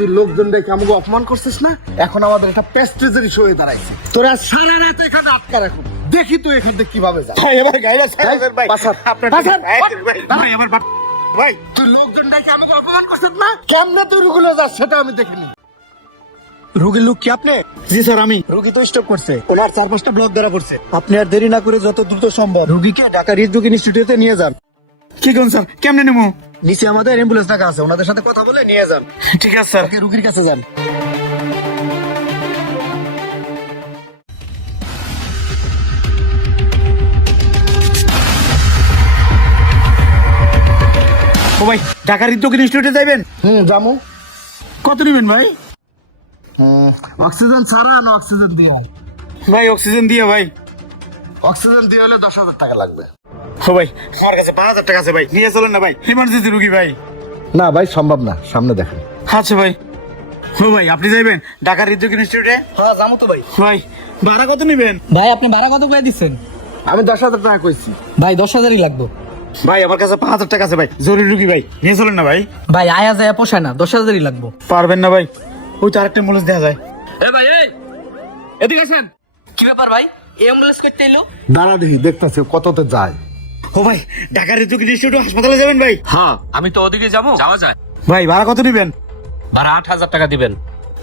তুই লোকজনকে আমাকে অপমান করছিস না, এখন আমাদের একটা প্রেস্টিজের ইস্যু হয়ে দাঁড়াইছে। তোরা সারা রাত এখানে আটকা রাখুন, দেখি তুই এখান থেকে কিভাবে যা। এবার গাইরা সাইলেন ভাই আপনার ভাই আমার ভাই তুই লোকজনকে আমাকে অপমান করছিস না, কেমনে তুই রুগুলো যাস সেটা আমি দেখিনি। রোগীর লোক কি আপনি? জি স্যার আমি। রোগী তো স্ট্রোক করছে, ওনার 4-5টা ব্লক ধরা পড়ছে। আপনি আর দেরি না করে যত দ্রুত সম্ভব রোগীকে ঢাকা হৃদরোগ ইনস্টিটিউটে নিয়ে যান। কি কোন স্যার, কেমনে নেবো? নিচে আমাদের অ্যাম্বুলেন্স টাকা আছে, ওনাদের সাথে কথা বলে নিয়ে যান। ঠিক আছে স্যার। আগে রোগীর কাছে যান। ও ভাই ঢাকা হৃদরোগ ইনস্টিটিউটে যাবেন? যাবো। কত নেবেন ভাই? অক্সিজেন ছাড়া না অক্সিজেন দিয়ে? ভাই অক্সিজেন দিয়ে ভাই। অক্সিজেন দিয়ে হলে 10,000 টাকা লাগবে। ও ভাই আমার কাছে 5,000 টাকা আছে ভাই, নিয়ে চলেন না ভাই, ইমার্জেন্সি রুগী ভাই। না ভাই সম্ভব না, সামনে দেখেন। আচ্ছা ভাই। ও ভাই আপনি যাইবেন ঢাকা হৃদরোগ ইনস্টিটিউটে? হ্যাঁ যাবো তো ভাই। ভাই ভাড়া কত নেবেন? ভাই আপনি ভাড়া কত করে দিচ্ছেন? আমি 10,000 টাকা কইছি। ভাই 10,000ই লাগবে। ভাই আমার কাছে 5,000 টাকা আছে ভাই, জরুরি রুগী ভাই, নিয়ে চলেন না ভাই। ভাই আয়া যায় পোষায় না, 10,000ই লাগবে। পারবেন না ভাই? ওই তো আরেকটা অ্যাম্বুলেন্স দেখা যায়। ভাই এদিকে আসেন। কি ব্যাপার ভাই, এই অ্যাম্বুলেন্স করতে এলো? দাঁড়া দেখি, দেখতেছি কততে যায়। ও ভাই ঢাকা হৃদরোগ ইনস্টিটিউট হাসপাতালে যাবেন ভাই? হ্যাঁ আমি তো ওদিকে যাবো, যাওয়া যায়। ভাই ভাড়া কত নেবেন? ভাড়া 8,000 টাকা দিবেন।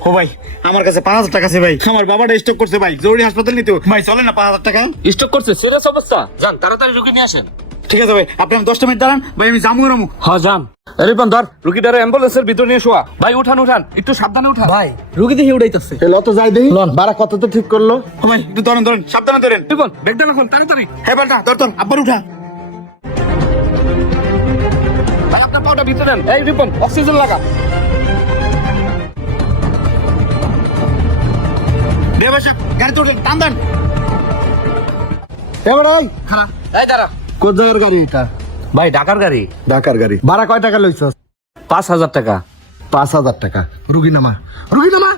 ও ভাই আমার কাছে 5,000 টাকা আছে ভাই, আমার বাবাটা স্ট্রোক করছে ভাই, জরুরি হাসপাতাল নিতে ভাই, চলেন না 5,000 টাকা। স্ট্রোক করছে, সিরিয়াস অবস্থা, যান তাড়াতাড়ি রুগী নিয়ে আসেন। ঠিক আছে ভাই, আপনি 10টা মিনিট দাঁড়ান ভাই, আমি জামু রামু। হ্যাঁ যান। রিপন ধর রুগীটারে অ্যাম্বুলেন্সের ভিতরে নিয়ে শোয়া। ভাই উঠান উঠান, একটু সাবধানে উঠান। ভাই রুগী দেখে উড়াইতেছে। লত যাই দেখি বাড়া কততে ঠিক করলো। ও ভাই একটু ধরেন ধরেন, সাবধানে ধরেন। রিপন ব্যাগটা রাখুন তাড়াতাড়ি। হ্যাঁ বালটা ধর ধর, আব্বার উঠা। ভাই আপনার পাওটা ভিতরে নেন। এই রিপন অক্সিজেন লাগা। দে ভাই সাহেব, গাড়িতে উঠেন, টান দেন। এবার ওই খারাপ। এই দাঁড়া। কোন জায়গার গাড়ি এটা? ভাই ঢাকার গাড়ি। ঢাকার গাড়ি। ভাড়া কয় টাকা লইছস? 5,000 টাকা। 5,000 টাকা। রুগী নামা, রুগী নামা।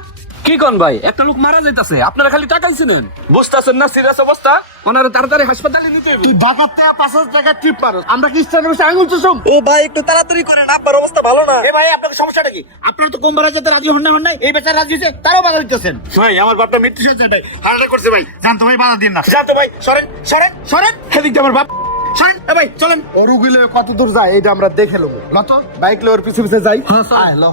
কি কোন ভাই, একটা লোক মারা যাইতাছে, আপনারা খালি টাকাই শুনেন। বুঝতেছেন না সিরিয়াস অবস্থা, ওনারা তাড়াতাড়ি হাসপাতালে নিতে হবে। তুই ঢাকার থেকে 5,000 টাকা ট্রিপ মারো, আমরা কি স্ট্যান্ডে বসে আঙুল চুষুম? ও ভাই একটু তাড়াতাড়ি করেন, আপনার অবস্থা ভালো না। এ ভাই আপনার সমস্যাটা কি? আপনারা তো কম ভাড়া যেতে রাজি হন না, এই বেচারা রাজি হয়েছে, তারও বাধা দিতেছেন। ভাই আমার বাপটা মৃত্যু সজ্জায় ভাই, হার্ট করছে ভাই, জানতো ভাই, বাধা দিন না। জানতো ভাই, সরেন সরেন সরেন, সেদিক দিয়ে আমার বাপ সরেন। এ ভাই চলেন। ও রুগী লয়ে কত দূর যায় এইটা আমরা দেখে লব। লত বাইক লয়ে ওর পিছে পিছে যাই। আয় ল।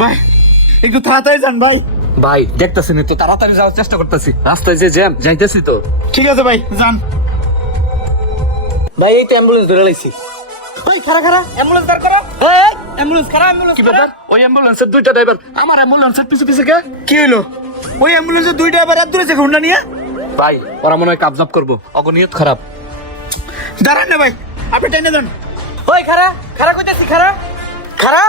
ভাই একটু তাড়াতাড়ি যান ভাই। ভাই দেখতেছেন তো, তাড়াতাড়ি যাওয়ার চেষ্টা করতেছি, রাস্তায় যে জ্যাম, যাইতেছি তো। ঠিক আছে ভাই যান। ভাই এই তো অ্যাম্বুলেন্স ধরে লাইছি। ভাই খারা খারা, অ্যাম্বুলেন্স দাঁড় করো। এই অ্যাম্বুলেন্স খারাপ, অ্যাম্বুলেন্স কি ব্যাপার, ওই অ্যাম্বুলেন্সের 2টা ড্রাইভার আমার অ্যাম্বুলেন্সের পিছে পিছে কে? কি হইলো? ওই অ্যাম্বুলেন্সের 2টা আবার এত দূরে হুন্ডা নিয়ে। ভাই ওরা মনে হয় কাবজাব করবো, অগনিয়ত খারাপ। দাঁড়ান না ভাই, আপনি টেনে দেন। ওই খারা খারা কইতাছি, খারা খারা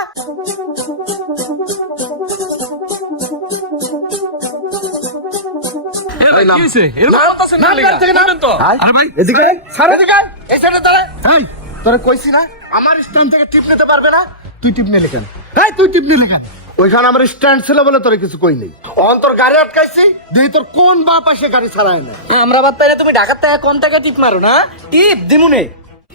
এ ভাই, কি হইছে? এরকম করতেছেন না লিগা? শুনেন তো। আয় আরে ভাই এদিকে আয়। স্যার এদিকে আয়, এই সাইডে দাঁড়ায়। এই তোরে কইছি না আমার স্ট্যান্ড থেকে টিপ নিতে পারবে না। তুই টিপ নিলে কেন? এই তুই টিপ নিলে কেন? ওইখানে আমার স্ট্যান্ড ছিল বলে তোরে কিছু কই নেই। অন তোর গাড়ি আটকাইছি, দেখি তোর কোন বাপ আসে গাড়ি ছাড়ায় না। আমরা বাদ পাইলে তুমি ঢাকার থেকে কম টাকা টিপ মারো না, টিপ দিমুনে।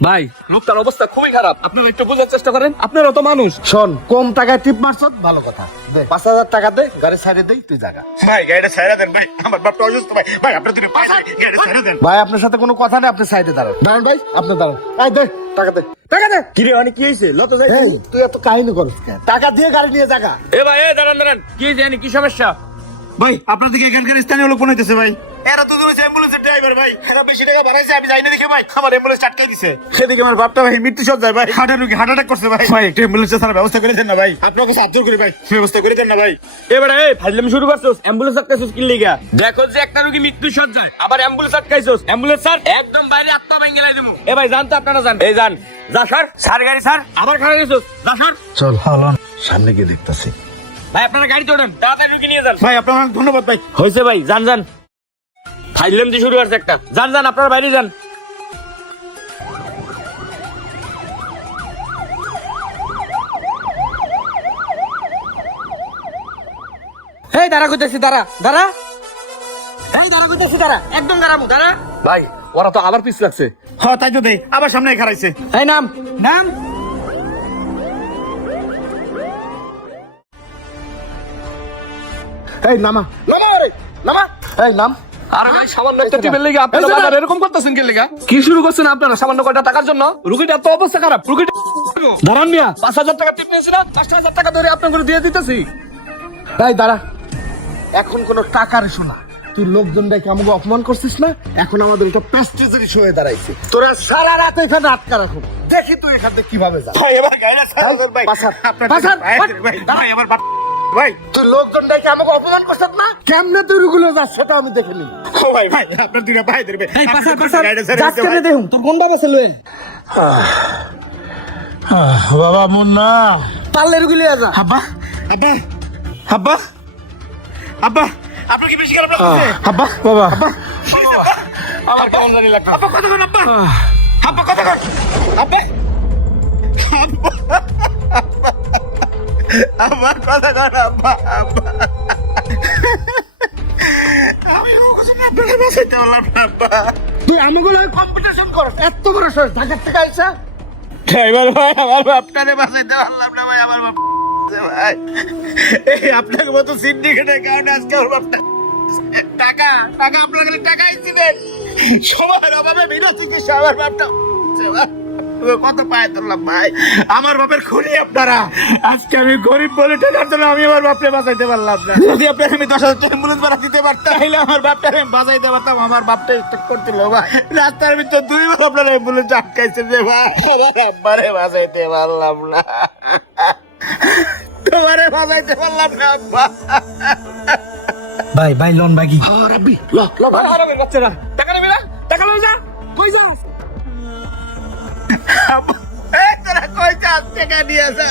ভাই লোকটার অবস্থা খুবই খারাপ, আপনারা একটু বোঝার চেষ্টা করেন, আপনারা তো মানুষ। শোন, কম টাকায় টিপ মারছ ভালো কথা, দে 5,000 টাকা দে, গাড়ি ছাড়ে দেই, তুই জায়গা। ভাই গাড়িটা ছাইড়া দেন ভাই, আমার বাপটা অসুস্থ ভাই, ভাই আপনার দিকে পাই গাড়ি ছাইড়া দেন। ভাই আপনার সাথে কোনো কথা নেই, আপনি সাইডে দাঁড়ান। দাঁড়ান ভাই, আপনি দাঁড়ান। এই দে টাকা দে, টাকা দে। কি রে মানে কি হইছে? লত যাই। এই তুই এত কাহিনী করিস কেন? টাকা দিয়ে গাড়ি নিয়ে জায়গা। এ ভাই এ দাঁড়ান দাঁড়ান, কি জানি কি সমস্যা? ভাই আপনার দিকে এখানকার স্থানীয় লোক বানাইতেছে ভাই, এরা দুজন হচ্ছে অ্যাম্বুলেন্সের ড্রাইভার ভাই, এরা বেশি টাকা বাড়াইছে, আমি যাই না দেখে ভাই আমার অ্যাম্বুলেন্স আটকাই দিছে। সেদিকে আমার বাপটা ভাই মৃত্যু সজ্জায় ভাই, হার্ট অ্যাটাক করছে ভাই, ভাই একটা অ্যাম্বুলেন্সের ছাড়া ব্যবস্থা করে দেন না ভাই, আপনাকে সাহায্য করি ভাই, ব্যবস্থা করে দেন না ভাই। এবারে এই ফাইজলামি শুরু করছস, অ্যাম্বুলেন্স আটকাইছস কি লিগা? দেখো যে একটা রোগী মৃত্যু সজ্জায়, আবার অ্যাম্বুলেন্স আটকাইছস। অ্যাম্বুলেন্স স্যার একদম বাইরে আত্মা ভেঙে লাই দেবো। এ ভাই জান তো, আপনারা জান। এই জান, যা স্যার, স্যার গাড়ি স্যার, আবার খারাপ গেছস, যা স্যার। চল সামনে গিয়ে দেখতেছি। ভাই আপনারা গাড়ি চড়েন, তাড়াতাড়ি রোগী নিয়ে যান। ভাই আপনার অনেক ধন্যবাদ ভাই। হয়েছে ভাই, যান যান, ফাইজলাম দিয়ে শুরু করছে একটা, যান যান আপনারা বাইরে যান। এই দাঁড়া কইতেছি, দাঁড়া দাঁড়া, এই দাঁড়া কইতেছি, দাঁড়া, একদম দাঁড়ামু, দাঁড়া। ভাই ওরা তো আবার পিছ লাগছে। হ্যাঁ তাই তো দেই, আবার সামনে খারাইছে। এই নাম নাম। এই নামা নামা রে, নামা, এই নাম। আরে ভাই সামান্য একটা টিপের লেগে আপনারা বাজার এরকম করতেছেন কি লেগা? কি শুরু করছেন আপনারা সামান্য কয়টা টাকার জন্য? রুগীটা তো অবস্থা খারাপ, রুগীটা দাঁড়ান মিয়া, 5,000 টাকা টিপ নিয়েছি না, 5,000 টাকা ধরে আপনার করে দিয়ে দিতেছি। এই দাঁড়া, এখন কোনো টাকার ইস্যু না। তুই লোকজনটাকে আমাকে অপমান করছিস না, এখন আমাদের এটা প্রেস্টিজের ইস্যু হয়ে দাঁড়াইছে। তোরা সারা রাত এখানে আটকা রাখুন, দেখি তুই এখান থেকে কিভাবে যা। ভাই এবার গায়না ছাড়ুন ভাই। পাসার, আপনার পাসার, ভাই ভাই আমার বাপ ভাই। তুই লোকজনটাকে আমাকে অপমান করছিস না, কেমনে তুই রুগুলো যাস সেটা আমি দেখে নিই। ও ভাই ভাই আপনার দুইটা ভাই ধরবে। এই পাসার পাসার যাচ্ছে না, দেখুন তোর কোনটা বেছে লয়ে বাবা মুন্না, পারলে রুগী লয়ে যা। আব্বা আব্বা আব্বা আব্বা আপনার কি বেশি খারাপ লাগছে? আব্বা বাবা, আমার কেমন জানি লাগছে। আব্বা কথা কন আব্বা, আব্বা কথা কন আব্বা, আমার কথা কন আব্বা, আব্বা আমি আপনাকে বাঁচাইতে পারলাম না আব্বা। তুই আমাকে কম্পিটিশন কর, এত বড় সাহস, ঢাকার থেকে আইসা। ড্রাইভার ভাই আমার বাপটারে বাঁচাইতে পারলাম না ভাই, আমার বাপ ভাই এই আপনার মতো সিন্ডিকেটের কারণে আজকে আমার বাপটা টাকা টাকা আপনার কাছে টাকাই ছিলেন, সময়ের অভাবে বিনা চিকিৎসা আমার বাপটা কত পায়ে তুললাম ভাই, আমার বাপের খুনি আপনারা। আজকে আমি গরিব বলে টাকার জন্য আমি আমার বাপরে বাঁচাইতে পারলাম না। যদি আপনার আমি 10,000 টাকা অ্যাম্বুলেন্স ভাড়া দিতে পারতাম, তাহলে আমার বাপটারে আমি বাঁচাইতে পারতাম। আমার বাপটা স্টক করছিল ভাই, রাস্তার ভিতর 2 বার আপনার অ্যাম্বুলেন্স আটকাইছে যে ভাই, আমার আব্বারে বাঁচাইতে পারলাম না, তোমারে বাঁচাইতে পারলাম না আব্বা। ভাই ভাই লোন বাকি। রাব্বি ল ল ভাই হারামের বাচ্চারা, টাকা নেবে না, টাকা লয়ে যা, কই যাস? আব্বা, এই তোরা কই যাস? টাকা নিয়ে যা।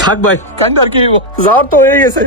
থাক ভাই, কান্ড আর কি, যাওয়ার তো হয়ে গেছে।